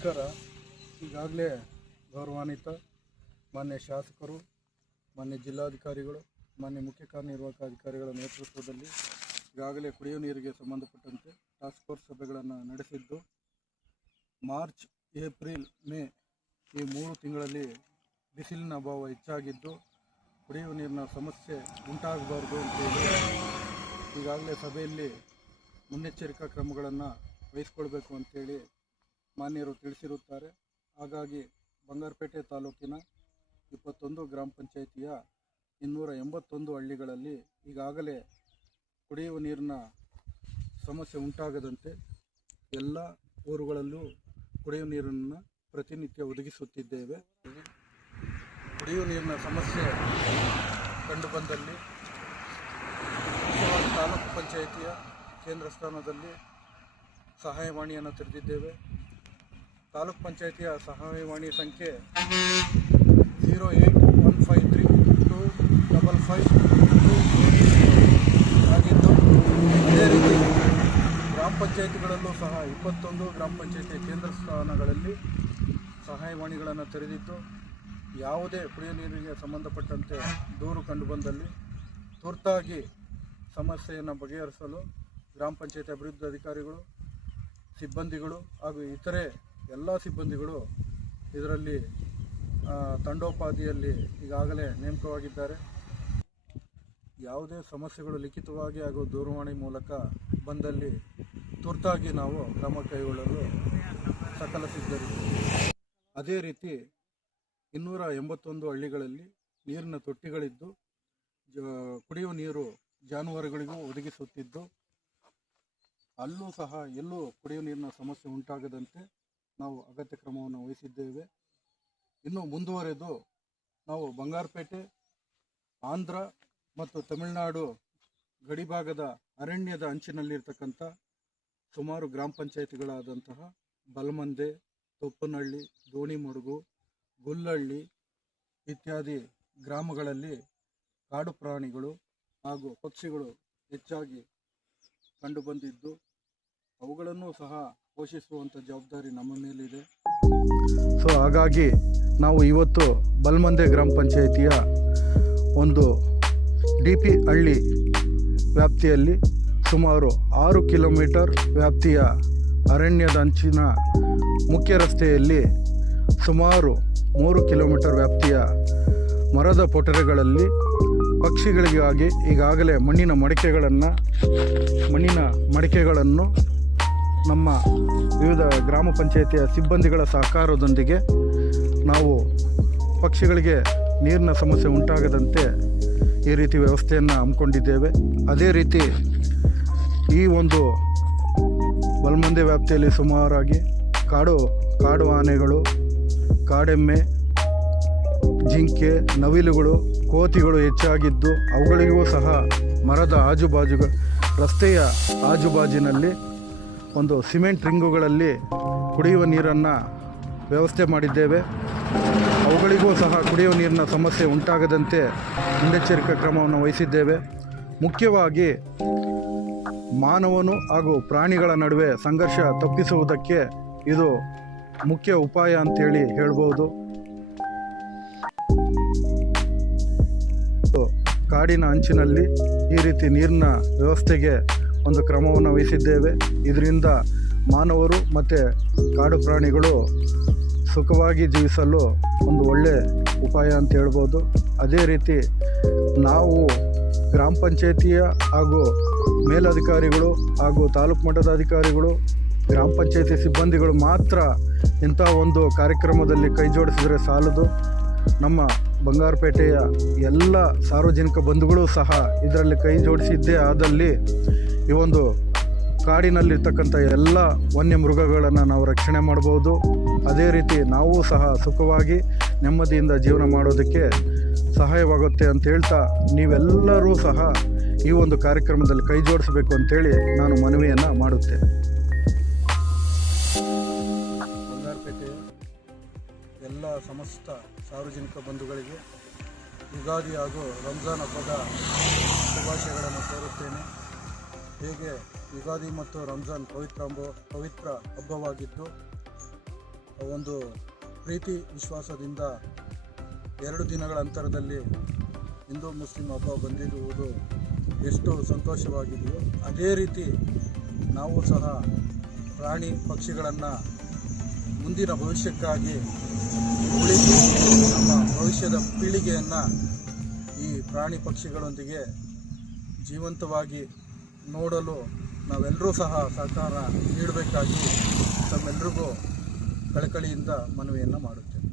ನಮಸ್ಕಾರ. ಈಗಾಗಲೇ ಗೌರವಾನ್ವಿತ ಮಾನ್ಯ ಶಾಸಕರು, ಮಾನ್ಯ ಜಿಲ್ಲಾಧಿಕಾರಿಗಳು, ಮಾನ್ಯ ಮುಖ್ಯ ಕಾರ್ಯನಿರ್ವಾಹಕ ಅಧಿಕಾರಿಗಳ ನೇತೃತ್ವದಲ್ಲಿ ಈಗಾಗಲೇ ಕುಡಿಯುವ ನೀರಿಗೆ ಸಂಬಂಧಪಟ್ಟಂತೆ ಟಾಸ್ಕ್ ಫೋರ್ಸ್ ಸಭೆಗಳನ್ನು ನಡೆಸಿದ್ದು, ಮಾರ್ಚ್, ಏಪ್ರಿಲ್, ಮೇ ಈ 3 ತಿಂಗಳಲ್ಲಿ ಬಿಸಿಲಿನ ಅಭಾವ ಹೆಚ್ಚಾಗಿದ್ದು ಕುಡಿಯುವ ನೀರಿನ ಸಮಸ್ಯೆ ಉಂಟಾಗಬಾರ್ದು ಅಂತೇಳಿ ಈಗಾಗಲೇ ಸಭೆಯಲ್ಲಿ ಮುನ್ನೆಚ್ಚರಿಕಾ ಕ್ರಮಗಳನ್ನು ವಹಿಸಿಕೊಳ್ಬೇಕು ಅಂತೇಳಿ ಮಾನ್ಯರು ತಿಳಿಸಿರುತ್ತಾರೆ. ಹಾಗಾಗಿ ಬಂಗಾರಪೇಟೆ ತಾಲೂಕಿನ 21 ಗ್ರಾಮ ಪಂಚಾಯಿತಿಯ 281 ಹಳ್ಳಿಗಳಲ್ಲಿ ಈಗಾಗಲೇ ಕುಡಿಯುವ ನೀರಿನ ಸಮಸ್ಯೆ ಉಂಟಾಗದಂತೆ ಎಲ್ಲ ಊರುಗಳಲ್ಲೂ ಕುಡಿಯುವ ನೀರನ್ನು ಪ್ರತಿನಿತ್ಯ ಒದಗಿಸುತ್ತಿದ್ದೇವೆ. ಕುಡಿಯುವ ನೀರಿನ ಸಮಸ್ಯೆ ಕಂಡುಬಂದಲ್ಲಿ ತಾಲೂಕು ಪಂಚಾಯಿತಿಯ ಕೇಂದ್ರ ಸ್ಥಾನದಲ್ಲಿ ಸಹಾಯವಾಣಿಯನ್ನು ತೆರೆದಿದ್ದೇವೆ. ತಾಲೂಕು ಪಂಚಾಯಿತಿಯ ಸಹಾಯವಾಣಿ ಸಂಖ್ಯೆ 081532552 ಆಗಿದ್ದು, ಅದೇ ರೀತಿ ಗ್ರಾಮ ಪಂಚಾಯಿತಿಗಳಲ್ಲೂ ಸಹ 21 ಗ್ರಾಮ ಪಂಚಾಯಿತಿಯ ಕೇಂದ್ರ ಸ್ಥಾನಗಳಲ್ಲಿ ಸಹಾಯವಾಣಿಗಳನ್ನು ತೆರೆದಿದ್ದು, ಯಾವುದೇ ಕುಡಿಯುವ ನೀರಿಗೆ ಸಂಬಂಧಪಟ್ಟಂತೆ ದೂರು ಕಂಡುಬಂದಲ್ಲಿ ತುರ್ತಾಗಿ ಸಮಸ್ಯೆಯನ್ನು ಬಗೆಹರಿಸಲು ಗ್ರಾಮ ಪಂಚಾಯಿತಿ ಅಭಿವೃದ್ಧಿ ಅಧಿಕಾರಿಗಳು, ಸಿಬ್ಬಂದಿಗಳು ಹಾಗೂ ಇತರೆ ಎಲ್ಲ ಸಿಬ್ಬಂದಿಗಳು ಇದರಲ್ಲಿ ತಂಡೋಪಾದಿಯಲ್ಲಿ ಈಗಾಗಲೇ ನೇಮಕವಾಗಿದ್ದಾರೆ. ಯಾವುದೇ ಸಮಸ್ಯೆಗಳು ಲಿಖಿತವಾಗಿ ಹಾಗೂ ದೂರವಾಣಿ ಮೂಲಕ ಬಂದಲ್ಲಿ ತುರ್ತಾಗಿ ನಾವು ಕ್ರಮ ಕೈಗೊಳ್ಳಲು ಸಕಲ ಸಿದ್ಧರಿದ್ದೇವೆ. ಅದೇ ರೀತಿ 281 ಹಳ್ಳಿಗಳಲ್ಲಿ ನೀರಿನ ತೊಟ್ಟಿಗಳಿದ್ದು ಕುಡಿಯುವ ನೀರು ಜಾನುವಾರುಗಳಿಗೂ ಒದಗಿಸುತ್ತಿದ್ದು, ಅಲ್ಲೂ ಸಹ ಎಲ್ಲೂ ಕುಡಿಯುವ ನೀರಿನ ಸಮಸ್ಯೆ ಉಂಟಾಗದಂತೆ ನಾವು ಅಗತ್ಯ ಕ್ರಮವನ್ನು ವಹಿಸಿದ್ದೇವೆ. ಇನ್ನು ಮುಂದುವರೆದು ನಾವು ಬಂಗಾರಪೇಟೆ, ಆಂಧ್ರ ಮತ್ತು ತಮಿಳುನಾಡು ಗಡಿಭಾಗದ ಅರಣ್ಯದ ಅಂಚಿನಲ್ಲಿರ್ತಕ್ಕಂಥ ಸುಮಾರು ಗ್ರಾಮ ಪಂಚಾಯಿತಿಗಳಾದಂತಹ ಬಲಮಂದೆ, ತೊಪ್ಪನಹಳ್ಳಿ, ದೋಣಿಮಡುಗು, ಗುಲ್ಲಹಳ್ಳಿ ಇತ್ಯಾದಿ ಗ್ರಾಮಗಳಲ್ಲಿ ಕಾಡು ಪ್ರಾಣಿಗಳು ಹಾಗೂ ಪಕ್ಷಿಗಳು ಹೆಚ್ಚಾಗಿ ಕಂಡುಬಂದಿದ್ದು, ಅವುಗಳನ್ನು ಸಹ ಪೋಷಿಸುವಂಥ ಜವಾಬ್ದಾರಿ ನಮ್ಮ ಮೇಲಿದೆ. ಸೊ ಹಾಗಾಗಿ ನಾವು ಇವತ್ತು ಬಲಮಂದೆ ಗ್ರಾಮ ಪಂಚಾಯಿತಿಯ ಒಂದು DP ಹಳ್ಳಿ ವ್ಯಾಪ್ತಿಯಲ್ಲಿ ಸುಮಾರು 6 ಕಿಲೋಮೀಟರ್ ವ್ಯಾಪ್ತಿಯ ಅರಣ್ಯದ ಅಂಚಿನ ಮುಖ್ಯ ರಸ್ತೆಯಲ್ಲಿ ಸುಮಾರು 3 ಕಿಲೋಮೀಟರ್ ವ್ಯಾಪ್ತಿಯ ಮರದ ಪೊಟರೆಗಳಲ್ಲಿ ಪಕ್ಷಿಗಳಿಗಾಗಿ ಈಗಾಗಲೇ ಮಣ್ಣಿನ ಮಡಿಕೆಗಳನ್ನು ನಮ್ಮ ವಿವಿಧ ಗ್ರಾಮ ಪಂಚಾಯಿತಿಯ ಸಿಬ್ಬಂದಿಗಳ ಸಹಕಾರದೊಂದಿಗೆ ನಾವು ಪಕ್ಷಿಗಳಿಗೆ ನೀರಿನ ಸಮಸ್ಯೆ ಉಂಟಾಗದಂತೆ ಈ ರೀತಿ ವ್ಯವಸ್ಥೆಯನ್ನು ಹಮ್ಮಿಕೊಂಡಿದ್ದೇವೆ. ಅದೇ ರೀತಿ ಈ ಒಂದು ಬಲಮಂದೆ ವ್ಯಾಪ್ತಿಯಲ್ಲಿ ಸುಮಾರಾಗಿ ಕಾಡು ಆನೆಗಳು, ಕಾಡೆಮ್ಮೆ, ಜಿಂಕೆ, ನವಿಲುಗಳು, ಕೋತಿಗಳು ಹೆಚ್ಚಾಗಿದ್ದು, ಅವುಗಳಿಗೂ ಸಹ ಮರದ ರಸ್ತೆಯ ಆಜುಬಾಜಿನಲ್ಲಿ ಒಂದು ಸಿಮೆಂಟ್ ರಿಂಗುಗಳಲ್ಲಿ ಕುಡಿಯುವ ನೀರನ್ನು ವ್ಯವಸ್ಥೆ ಮಾಡಿದ್ದೇವೆ. ಅವುಗಳಿಗೂ ಸಹ ಕುಡಿಯುವ ನೀರಿನ ಸಮಸ್ಯೆ ಉಂಟಾಗದಂತೆ ಮುನ್ನೆಚ್ಚರಿಕಾ ಕ್ರಮವನ್ನು ವಹಿಸಿದ್ದೇವೆ. ಮುಖ್ಯವಾಗಿ ಮಾನವನು ಹಾಗೂ ಪ್ರಾಣಿಗಳ ನಡುವೆ ಸಂಘರ್ಷ ತಪ್ಪಿಸುವುದಕ್ಕೆ ಇದು ಮುಖ್ಯ ಉಪಾಯ ಅಂತೇಳಿ ಹೇಳ್ಬೋದು. ಕಾಡಿನ ಅಂಚಿನಲ್ಲಿ ಈ ರೀತಿ ನೀರಿನ ವ್ಯವಸ್ಥೆಗೆ ಒಂದು ಕ್ರಮವನ್ನು ವಹಿಸಿದ್ದೇವೆ. ಇದರಿಂದ ಮಾನವರು ಮತ್ತು ಕಾಡು ಪ್ರಾಣಿಗಳು ಸುಖವಾಗಿ ಜೀವಿಸಲು ಒಂದು ಒಳ್ಳೆಯ ಉಪಾಯ ಅಂತ ಹೇಳ್ಬೋದು. ಅದೇ ರೀತಿ ನಾವು ಗ್ರಾಮ ಪಂಚಾಯಿತಿಯ ಹಾಗೂ ಮೇಲಧಿಕಾರಿಗಳು ಹಾಗೂ ತಾಲೂಕು ಮಟ್ಟದ ಅಧಿಕಾರಿಗಳು, ಗ್ರಾಮ ಪಂಚಾಯಿತಿ ಸಿಬ್ಬಂದಿಗಳು ಮಾತ್ರ ಇಂಥ ಒಂದು ಕಾರ್ಯಕ್ರಮದಲ್ಲಿ ಕೈ ಜೋಡಿಸಿದರೆ ಸಾಲದು. ನಮ್ಮ ಬಂಗಾರಪೇಟೆಯ ಎಲ್ಲ ಸಾರ್ವಜನಿಕ ಬಂಧುಗಳು ಸಹ ಇದರಲ್ಲಿ ಕೈ ಜೋಡಿಸಿದ್ದೇ ಆದಲ್ಲಿ ಈ ಒಂದು ಕಾಡಿನಲ್ಲಿರ್ತಕ್ಕಂಥ ಎಲ್ಲ ವನ್ಯ ಮೃಗಗಳನ್ನು ನಾವು ರಕ್ಷಣೆ ಮಾಡ್ಬೋದು. ಅದೇ ರೀತಿ ನಾವು ಸಹ ಸುಖವಾಗಿ ನೆಮ್ಮದಿಯಿಂದ ಜೀವನ ಮಾಡೋದಕ್ಕೆ ಸಹಾಯವಾಗುತ್ತೆ ಅಂತ ಹೇಳ್ತಾ, ನೀವೆಲ್ಲರೂ ಸಹ ಈ ಒಂದು ಕಾರ್ಯಕ್ರಮದಲ್ಲಿ ಕೈ ಜೋಡಿಸಬೇಕು ಅಂತೇಳಿ ನಾನು ಮನವಿಯನ್ನು ಮಾಡುತ್ತೇನೆ. ಬಂಗಾರಪೇಟೆಯ ಎಲ್ಲ ಸಮಸ್ತ ಸಾರ್ವಜನಿಕ ಬಂಧುಗಳಿಗೆ ಯುಗಾದಿ ಹಾಗೂ ರಂಜಾನ್ ಹಬ್ಬದ ಶುಭಾಶಯಗಳನ್ನು ಕೋರುತ್ತೇನೆ. ಹೇಗೆ ಯುಗಾದಿ ಮತ್ತು ರಂಜಾನ್ ಪವಿತ್ರ ಹಬ್ಬವಾಗಿದ್ದು, ಒಂದು ಪ್ರೀತಿ ವಿಶ್ವಾಸದಿಂದ 2 ದಿನಗಳ ಅಂತರದಲ್ಲಿ ಹಿಂದೂ ಮುಸ್ಲಿಂ ಹಬ್ಬ ಬಂದಿರುವುದು ಎಷ್ಟು ಸಂತೋಷವಾಗಿದೆಯೋ ಅದೇ ರೀತಿ ನಾವು ಸಹ ಪ್ರಾಣಿ ಪಕ್ಷಿಗಳನ್ನು ಮುಂದಿನ ಭವಿಷ್ಯಕ್ಕಾಗಿ ಉಳಿಸಿ ನಮ್ಮ ಭವಿಷ್ಯದ ಪೀಳಿಗೆಯನ್ನು ಈ ಪ್ರಾಣಿ ಪಕ್ಷಿಗಳೊಂದಿಗೆ ಜೀವಂತವಾಗಿ ನೋಡಲು ನಾವೆಲ್ಲರೂ ಸಹ ಸಹಕಾರ ನೀಡಬೇಕಾಗಿ ತಮ್ಮೆಲ್ಲರಿಗೂ ಕಳಕಳಿಯಿಂದ ಮನವಿಯನ್ನು ಮಾಡುತ್ತೇವೆ.